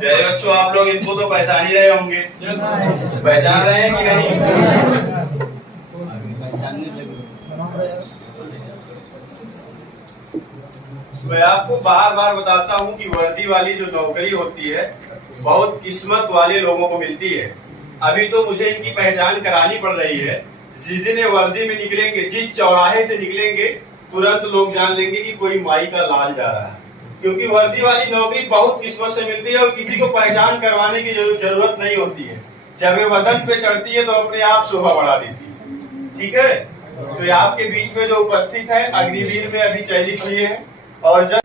बच्चों, आप लोग इनको तो पहचान ही रहे होंगे, पहचान रहे हैं कि नहीं? मैं आपको बार बार बताता हूं कि वर्दी वाली जो नौकरी होती है बहुत किस्मत वाले लोगों को मिलती है। अभी तो मुझे इनकी पहचान करानी पड़ रही है। जिस दिन वर्दी में निकलेंगे, जिस चौराहे से निकलेंगे, तुरंत लोग जान लेंगे कि कोई माई का लाल जा रहा है, क्योंकि वर्दी वाली नौकरी बहुत किस्मत से मिलती है और किसी को पहचान करवाने की जरूरत नहीं होती है। जब ये बदन पे चढ़ती है तो अपने आप शोभा बढ़ा देती है। ठीक है, तो ये आपके बीच में जो उपस्थित है अग्निवीर में अभी चयनित हुए हैं और जब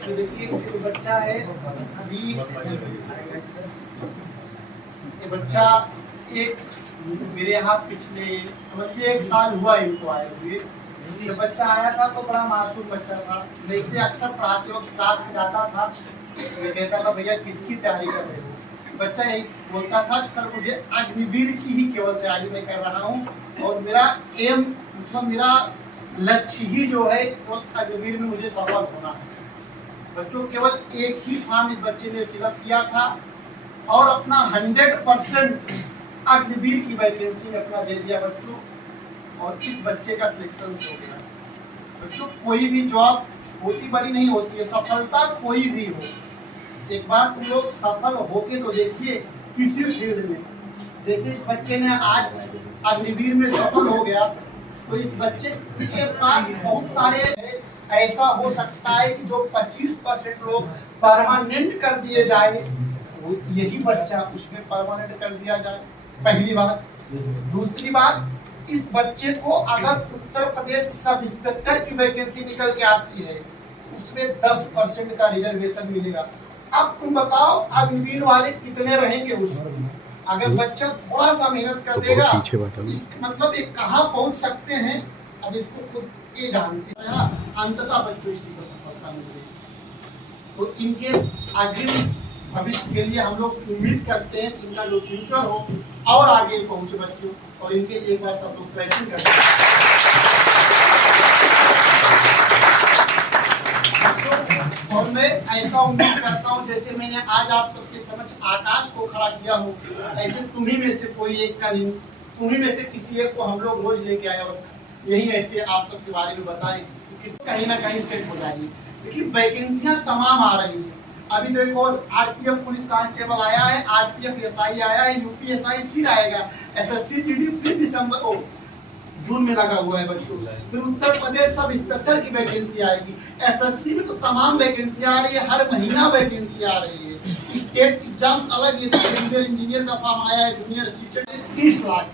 तो देखिए ये बच्चा है अभी, ये बच्चा एक मेरे यहाँ पिछले 1 साल हुआ इनको आए हुए। जब बच्चा आया था तो बड़ा मासूम बच्चा था, मैं इसे अक्सर पढ़ाते वक्त क्लास में जाता था, मैं कहता था भैया किसकी तैयारी कर रहे हो? बच्चा यही बोलता था सर मुझे अग्निवीर की ही केवल तैयारी में कर रहा हूँ और मेरा एम मतलब मेरा लक्ष्य ही जो है वो अग्निवीर में मुझे सफल होना है। बच्चों केवल एक ही फॉर्म इस बच्चे ने फिलअप किया था और अपना 100% अग्निवीर की वैकेंसी ने अपना दे दिया बच्चों, और इस बच्चे का सिलेक्शन हो गया। बच्चों कोई भी जॉब छोटी बड़ी नहीं होती है, सफलता कोई भी हो, एक बार तुम लोग सफल होके तो देखिए किसी फील्ड में। जैसे इस बच्चे ने आज अग्निवीर में सफल हो गया तो इस बच्चे के पास बहुत सारे ऐसा हो सकता है कि जो 25% लोग परमानेंट कर दिए जाए, यही बच्चा उसमें परमानेंट कर दिया जाए, पहली बात। दूसरी बात, इस बच्चे को अगर उत्तर प्रदेश सब इंस्पेक्टर की वैकेंसी निकल के आती है उसमें 10% का रिजर्वेशन मिलेगा। अब तुम बताओ अग्निवीर वाले कितने रहेंगे उसमें? अगर बच्चा थोड़ा सा मेहनत कर देगा मतलब ये कहाँ पहुँच सकते हैं, अब इसको खुद ये जानते हैं। अंततः बच्चों इसी को सफलता मिल गई। तो इनके अग्रिम भविष्य के लिए हम लोग उम्मीद करते हैं कि इनका जो फ्यूचर हो और आगे पहुंचे बच्चों, और इनके लिए एक बार सब लोग प्रयत्न करते हैं। और मैं ऐसा उम्मीद करता हूँ जैसे मैंने आज आप सबके समक्ष आकाश को खड़ा किया हूँ, ऐसे तुम्ही में से कोई एक का नहीं, तुम्ही में से किसी एक को हम लोग रोज लेके आए और यही ऐसे आप सबके बारे में बताएं कि कहीं ना कहीं सेट हो जाएगी। देखिए वैकेंसियां तमाम आ रही है। अभी देखो आरपीएफ पुलिस कांस्टेबल आया है, आरपीएफ एसआई आया है, यूपीएसआई फिर आएगा, एसएससी जीडी फिर जून में लगा हुआ है बच्चों। फिर उत्तर प्रदेश सब इंस्पेक्टर की वैकेंसी आएगी, एसएससी में तो तमाम वैकेंसी आ रही है, हर महीना वैकेंसी आ रही है। स्टेट एग्जाम अलग, जूनियर इंजीनियर का फॉर्म आया है, जूनियर असिस्टेंट 30 लाख,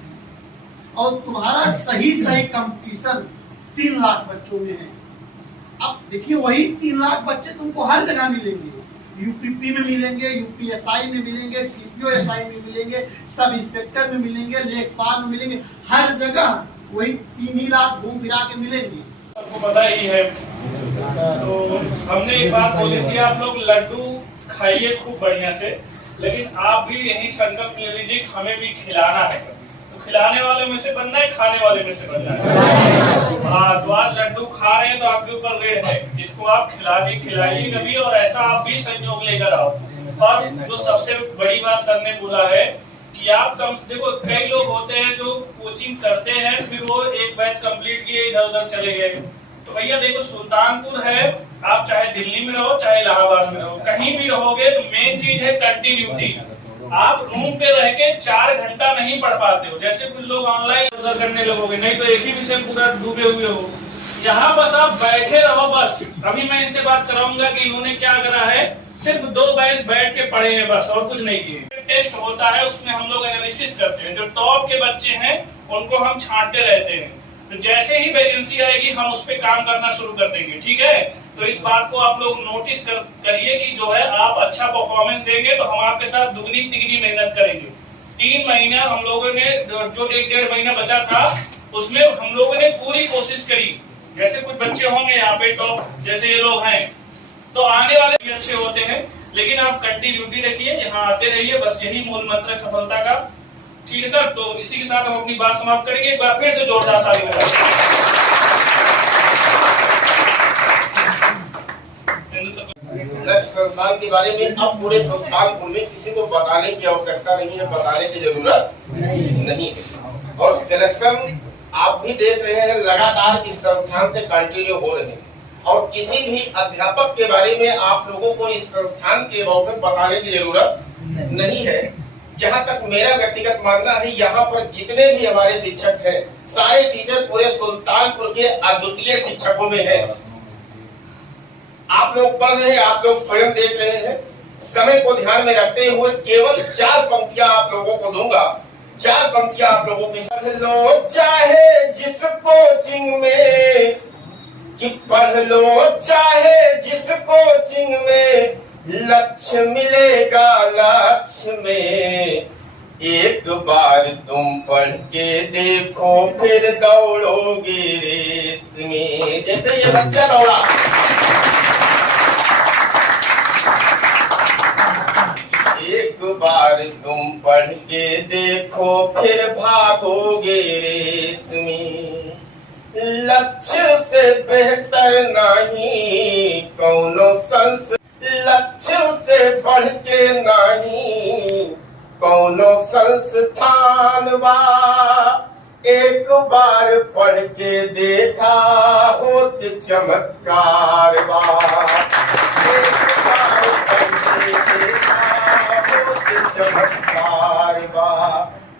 और तुम्हारा सही कंपटीशन 3 लाख बच्चों में है। अब देखिए वही 3 लाख बच्चे तुमको हर जगह मिलेंगे, यूपीपी में मिलेंगे, यूपीएसआई में मिलेंगे, सीपीओएसआई में मिलेंगे, सब इंस्पेक्टर में मिलेंगे, लेखपाल में मिलेंगे, हर जगह वही 3 ही लाख घूम फिरा के मिलेंगे। आपको पता ही है। तो हमने एक बात बोली थी, आप लोग लड्डू खाइए खूब बढ़िया से, लेकिन आप भी यही संकल्प ले लीजिए हमें भी खिलाना है। तो खिलाने वाले में से बनना है, खाने वाले में से बनना है। हाँ, तो आज लड्डू खा रहे हैं तो आपके ऊपर रेड है, इसको आप खिलाइए कभी, और ऐसा आप भी संयोग लेकर आओ। और जो सबसे बड़ी बात सर ने बोला है कि आप कम से देखो, कई लोग होते हैं जो कोचिंग करते हैं फिर वो एक बैच कंप्लीट किए इधर उधर चले गए। तो भैया देखो सुल्तानपुर है, आप चाहे दिल्ली में रहो चाहे इलाहाबाद में रहो, कहीं भी रहोगे तो मेन चीज है कंटिन्यूटी। आप रूम पे रह के 4 घंटा नहीं पढ़ पाते हो, जैसे कुछ लोग ऑनलाइन उधर करने लगोगे, नहीं तो एक ही विषय पूरा डूबे हुए हो। यहाँ बस आप बैठे रहो बस। अभी मैं इनसे बात कराऊंगा कि इन्होंने क्या करा है, सिर्फ 2 बैच बैठ के पढ़े हैं बस, और कुछ नहीं किए। टेस्ट होता है उसमें हम लोग एनालिसिस करते हैं, जो टॉप के बच्चे हैं उनको हम छांटते रहते हैं। तो जैसे ही वैकेंसी आएगी हम उस पर काम करना शुरू कर देंगे, ठीक है। तो इस बात को आप लोग नोटिस करिए कि जो है आप अच्छा परफॉर्मेंस देंगे तो हम आपके साथ दुगनी तिगनी मेहनत करेंगे। 3 महीना हम लोगों ने, जो 1.5 महीना बचा था उसमें हम लोगों ने पूरी कोशिश करी जैसे कुछ बच्चे होंगे यहाँ पे टॉप जैसे ये लोग हैं, तो आने वाले भी अच्छे होते हैं, लेकिन आप कंटिन्यूटी रखिए, यहाँ आते रहिए, बस यही मूल मंत्र है सफलता का। ठीक है सर, तो इसी के साथ हम अपनी बात समाप्त करेंगे। एक बार फिर से जोरदार ताली बजाइए। लक्ष्य संस्थान के बारे में अब पूरे सुल्तानपुर में किसी को बताने की आवश्यकता नहीं है, बताने की जरूरत नहीं है। और सिलेक्शन आप भी देख रहे हैं लगातार इस संस्थान से कंटिन्यू हो रहे हैं, और किसी भी अध्यापक के बारे में आप लोगों को इस संस्थान के बारे में बताने की जरूरत नहीं है। जहां तक मेरा व्यक्तिगत मानना है, यहाँ पर जितने भी हमारे शिक्षक हैं, सारे टीचर पूरे सुल्तानपुर के अद्वितीय शिक्षकों में है। आप लोग पढ़ रहे हैं, आप लोग स्वयं देख रहे हैं। समय को ध्यान में रखते हुए केवल 4 पंक्तियां आप लोगों को दूंगा, 4 पंक्तियां आप लोगों के साथ। लो चाहे जिस कोचिंग में, कि पढ़ लो चाहे जिस कोचिंग में, लक्ष्य मिलेगा लक्ष्य में। एक बार तुम पढ़ के देखो फिर दौड़ोगे रेस में। जैसे ये बच्चा दौड़ा, एक बार तुम पढ़ के देखो फिर भागोगे रेस में। लक्ष्य से बेहतर नहीं कौनो लक्ष्य से बढ़ के नहीं कौनो संस्थान बा। एक बार पढ़ के देखा होत चमत्कार बा। एक बार पढ़ के देखा होत चमत्कार बा।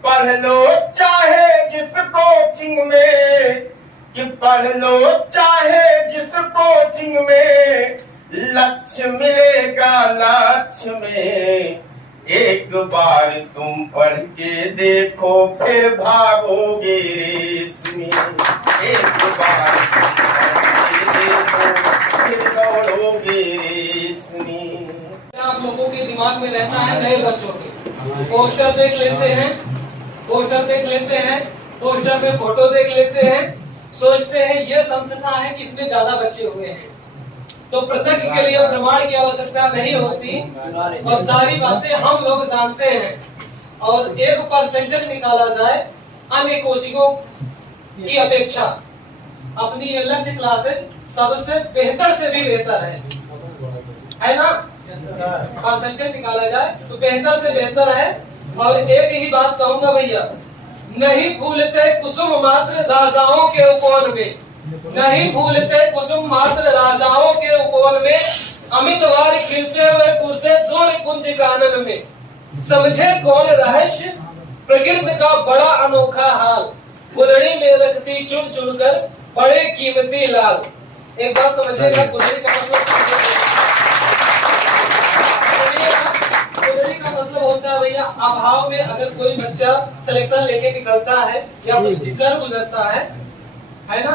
पढ़ लो चाहे जिस कोचिंग में, कि पढ़ लो चाहे जिस कोचिंग में, लक्ष्य मिलेगा लक्ष्य में। एक बार तुम पढ़ के देखो फिर भागोगे रेस में। एक बार तुम पढ़ के देखो फिर दौड़ोगे रेस में। आप लोगों के दिमाग में रहता है नए बच्चों के, पोस्टर देख लेते हैं, पोस्टर में फोटो देख लेते हैं, सोचते हैं ये संस्था है कि इसमें ज्यादा बच्चे हुए हैं, तो प्रत्यक्ष के लिए प्रमाण की आवश्यकता नहीं होती, और सारी बातें हम लोग जानते हैं। और एक परसेंटेज निकाला जाए अन्य कोचिंगों की अपेक्षा, अपनी ये लक्ष्य क्लासेज सबसे बेहतर से भी बेहतर है ना? परसेंटेज निकाला जाए तो बेहतर से बेहतर है। और एक ही बात कहूंगा भैया, नहीं भूलते कुसुम मात्र राजाओं के उपवन में, नहीं भूलते कुसुम मात्र राजाओं के उपवन में, अमितवार खिलते हुए पुरसे दूर कुंज कानन में। समझे कौन रहस्य प्रकृति का बड़ा अनोखा हाल, गुलड़ी में रखती चुन चुन कर बड़े कीमती लाल। एक बात समझिएगा, गुलड़ी का मतलब होता है भैया, अभाव में अगर कोई बच्चा सिलेक्शन लेके निकलता है या कुछ कर गुजरता है ना,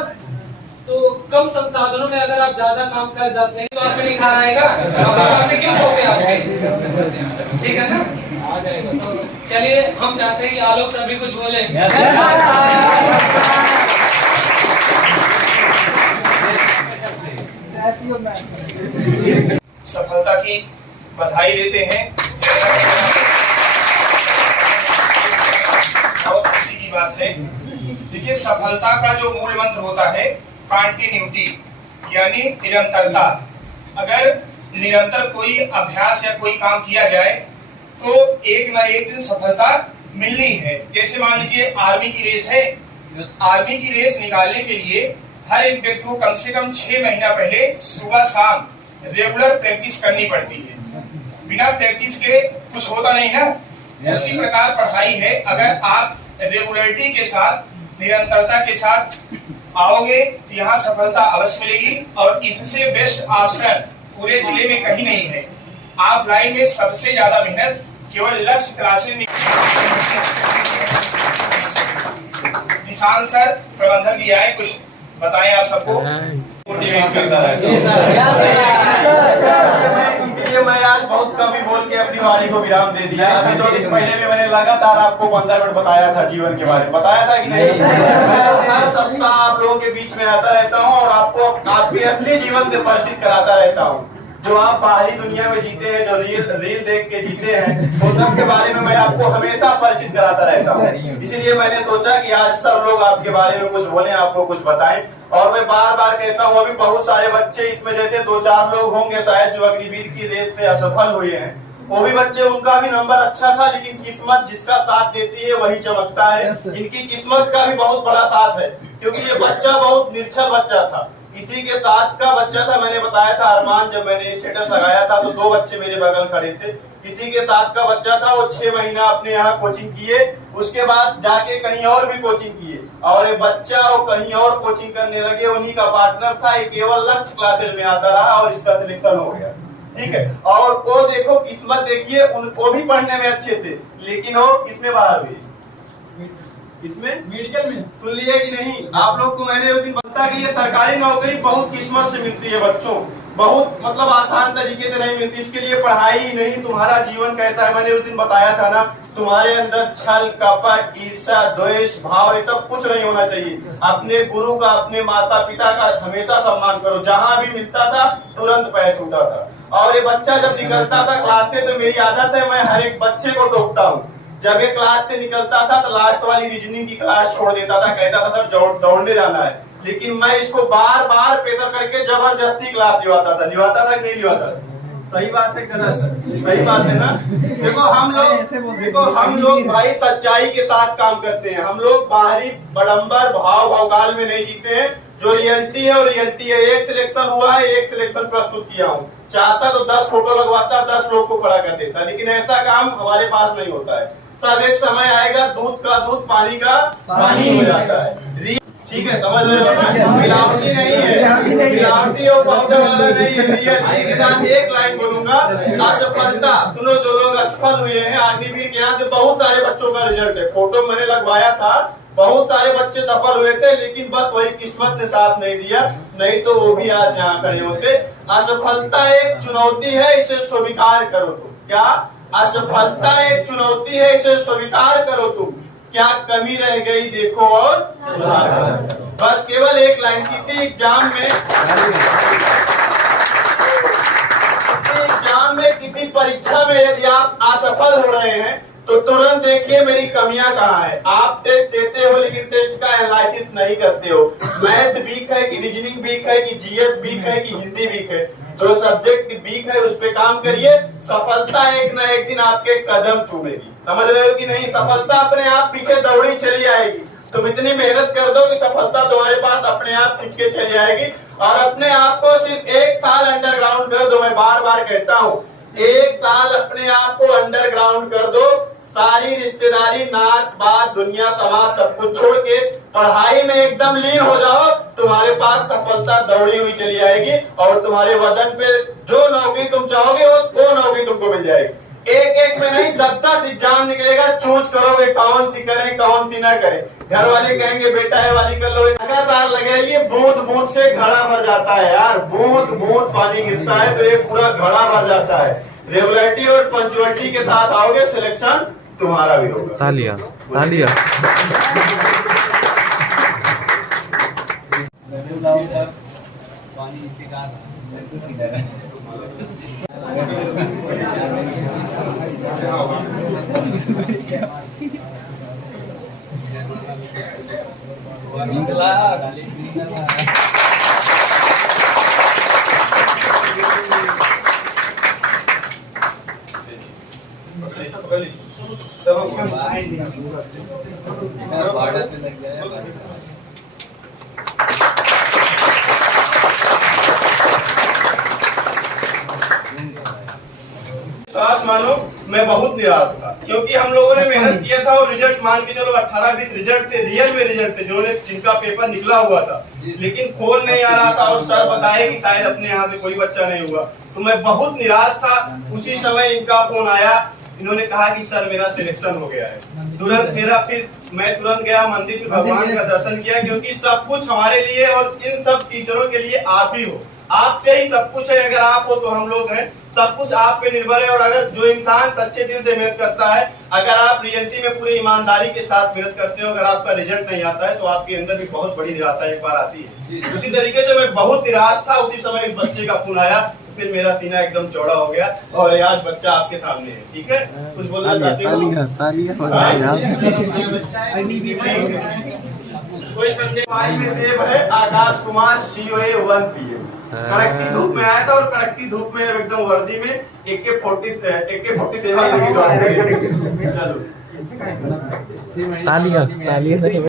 तो कम संसाधनों में अगर आप ज्यादा काम कर जाते हैं तो आप में निखार आएगा। क्यों कॉपी आ जाएगी, ठीक है ना? तो चलिए, हम चाहते हैं कि आलोक सर भी कुछ बोले। सफलता की बधाई देते हैं। बहुत खुशी की बात है। देखिए, सफलता का जो मूल मंत्र होता है कंटिन्यूटी, यानी निरंतरता। अगर निरंतर कोई अभ्यास या कोई काम किया जाए तो एक ना एक दिन सफलता मिलनी है। जैसे मान लीजिए आर्मी की रेस है, आर्मी की रेस निकालने के लिए हर एक व्यक्ति को कम से कम 6 महीना पहले सुबह शाम रेगुलर प्रैक्टिस करनी पड़ती है। बिना प्रैक्टिस के कुछ होता नहीं ना। उसी प्रकार पढ़ाई है, अगर आप रेगुलरिटी के साथ, निरंतरता के साथ आओगे तो यहाँ सफलता अवश्य मिलेगी। और इससे बेस्ट ऑप्शन पूरे जिले में कहीं नहीं है। आप लाइन में सबसे ज्यादा मेहनत केवल लक्ष्य क्लासेज में। निशान सर, प्रबंधक जी आए, कुछ बताएं आप सबको। मोटिवेट करता रहता हूं। इसलिए मैं आज बहुत कम ही बोल के अपनी वाणी को विराम दे दिया। अभी 2 दिन पहले भी मैंने लगातार आपको 15 मिनट बताया था जीवन के बारे में, बताया था कि नहीं? मैं हर सप्ताह आप लोगों के बीच में आता रहता हूँ और आपको आपके असली जीवन से परिचित कराता रहता हूँ। जो आप बाहरी दुनिया में जीते हैं, जो रील देख के जीते हैं, उन सब के बारे में मैं आपको हमेशा परिचित कराता रहता हूँ। इसीलिए मैंने सोचा कि आज सब लोग आपके बारे में कुछ बोले, आपको कुछ बताएं। और मैं बार बार कहता हूँ, अभी बहुत सारे बच्चे इसमें जैसे 2-4 लोग होंगे शायद जो अग्निवीर की रेस से असफल हुए हैं। वो भी बच्चे, उनका भी नंबर अच्छा था, लेकिन किस्मत जिसका साथ देती है वही चमकता है। इनकी किस्मत का भी बहुत बड़ा साथ है, क्योंकि ये बच्चा बहुत निर्छल बच्चा था। इसी के साथ का बच्चा था, मैंने बताया था अरमान, जब मैंने स्टेटस लगाया था तो 2 बच्चे मेरे बगल खड़े थे। इसी के साथ का बच्चा था, वो 6 महीना अपने यहाँ कोचिंग किए, उसके बाद जाके कहीं और भी कोचिंग किए, और ये बच्चा वो कहीं और कोचिंग करने लगे। उन्हीं का पार्टनर था, ये केवल लक्ष्य क्लासेस में आता रहा और इसका सिलेक्शन हो गया। ठीक है, और वो देखो किस्मत देखिए, उनको भी पढ़ने में अच्छे थे, लेकिन वो किसमें बाहर हुए? इसमें मेडिकल में। सुन लिए कि नहीं? आप लोग को मैंने उस दिन बताया कि ये सरकारी नौकरी बहुत किस्मत से मिलती है बच्चों, बहुत मतलब आसान तरीके से नहीं मिलती। इसके लिए पढ़ाई ही नहीं, तुम्हारा जीवन कैसा है, मैंने उस दिन बताया था ना, तुम्हारे अंदर छल कपट ईर्ष्या द्वेष भाव ये सब कुछ नहीं होना चाहिए। अपने गुरु का, अपने माता पिता का हमेशा सम्मान करो। जहाँ भी मिलता था तुरंत पैर छूटा था। और ये बच्चा जब निकलता था क्लास से, तो मेरी आदत है, मैं हर एक बच्चे को टोकता हूँ। जब ये क्लास से निकलता था तो लास्ट वाली रीजनिंग की क्लास छोड़ देता था, कहता था सर दौड़ने जाना है। लेकिन मैं इसको बार बार प्रेशर करके जबरदस्ती क्लास लिवाता था कि नहीं लिवाता? सही बात है ना सर? सही बात है ना? देखो हम लोग भाई सच्चाई के साथ काम करते हैं। हम लोग बाहरी बड़ंबर भाव भौकाल में नहीं जीते हैं। जो रियलिटी है वो रियलिटी है। एक सिलेक्शन हुआ है, एक सिलेक्शन प्रस्तुत किया हूँ। चाहता तो 10 फोटो लगवाता, 10 लोग को खड़ा कर देता, लेकिन ऐसा काम हमारे पास नहीं होता है। सब एक समय आएगा, दूध का दूध पानी का पानी हो जाता है। ठीक है, समझ रहे हो ना? मिलावटी नहीं है, मिलावटी और पाउडर वाला नहीं है। रियलिटी के साथ एक लाइन बोलूंगा, असफलता। सुनो, जो लोग असफल हुए हैं, अग्निवीर के यहाँ से बहुत सारे बच्चों का रिजल्ट है, फोटो मैंने लगवाया था, बहुत सारे बच्चे सफल हुए थे, लेकिन बस वही किस्मत ने साथ नहीं दिया, नहीं तो वो भी आज यहाँ खड़े होते। असफलता एक चुनौती है, इसे स्वीकार करो तुम। क्या? असफलता एक चुनौती है, इसे स्वीकार करो तुम। क्या कमी रह गई देखो और सुधार करो। बस केवल एक लाइन की थी। एग्जाम में किसी परीक्षा में यदि आप असफल हो रहे हैं तो तुरंत देखिए मेरी कमियां कहाँ है। आप टेस्ट देते हो लेकिन टेस्ट का एनालिसिस नहीं करते हो। मैथ वीक है कि रीजनिंग वीक है कि जीएस वीक है कि हिंदी वीक है, जो सब्जेक्ट वीक है उस पे काम करिए। सफलता एक ना एक दिन आपके कदम चूमेगी। समझ रहे हो कि नहीं? सफलता अपने आप पीछे दौड़ी चली आएगी। तुम इतनी मेहनत कर दो कि सफलता तुम्हारे पास अपने आप खींच के चली आएगी। और अपने आप को सिर्फ 1 साल अंडरग्राउंड कर दो। मैं बार बार कहता हूँ, 1 साल अपने आप को अंडरग्राउंड कर दो। सारी रिश्तेदारी, नात बात, दुनिया समाज सब कुछ छोड़ के पढ़ाई में एकदम लीन हो जाओ। तुम्हारे पास सफलता दौड़ी हुई चली आएगी और तुम्हारे वतन पे जो नौकरी तुम चाहोगे वो नौकरी तुमको मिल जाएगी। एक में नहीं, 10 एग्जाम निकलेगा, चूज करोगे कौन सी करें कौन सी ना करें। घर वाले कहेंगे बेटा है वाली कर लो, लगातार लगे रहिए। बूंद बूंद से घड़ा भर जाता है यार, बूंद बूंद पानी गिरता है तो एक पूरा घड़ा भर जाता है। रेगुलरिटी और पंचुअलिटी के साथ आओगे, सिलेक्शन तुम्हारा भी होगा। तालियां तालियां। मानो मैं बहुत निराश था, क्योंकि हम लोगों ने मेहनत किया था और रिजल्ट मान के चलो 18-20 रिजल्ट थे, रियल में रिजल्ट थे, जिनका पेपर निकला हुआ था, लेकिन खोल नहीं आ रहा था और सर बताए कि शायद अपने यहाँ से कोई बच्चा नहीं हुआ। तो मैं बहुत निराश था। उसी समय इनका फोन आया, इन्होंने कहा कि सर मेरा सिलेक्शन हो गया है। तुरंत मैं तुरंत गया मंदिर में, भगवान का दर्शन किया, क्योंकि सब कुछ हमारे लिए और इन सब टीचरों के लिए आप ही हो। आपसे ही सब कुछ है। अगर आप हो तो हम लोग हैं। सब कुछ आप पे निर्भर है। और अगर जो इंसान सच्चे दिल से मेहनत करता है, अगर आप रियलिटी में पूरी ईमानदारी के साथ मेहनत करते हो, अगर आपका रिजल्ट नहीं आता है तो आपके अंदर भी बहुत बड़ी निराशा एक बार आती है। उसी तरीके से मैं बहुत निराश था, उसी समय इस बच्चे का फोन आया, फिर मेरा सीना एकदम चौड़ा हो गया और आज बच्चा आपके सामने है। ठीक है, कुछ बोलना चाहते हो? कोई संदेश? मोबाइल में सेव है आकाश कुमार COA 1 PM। कड़कती धूप में आया था और कड़कती धूप में एकदम वर्दी में AK-47 लेके चलो तालियां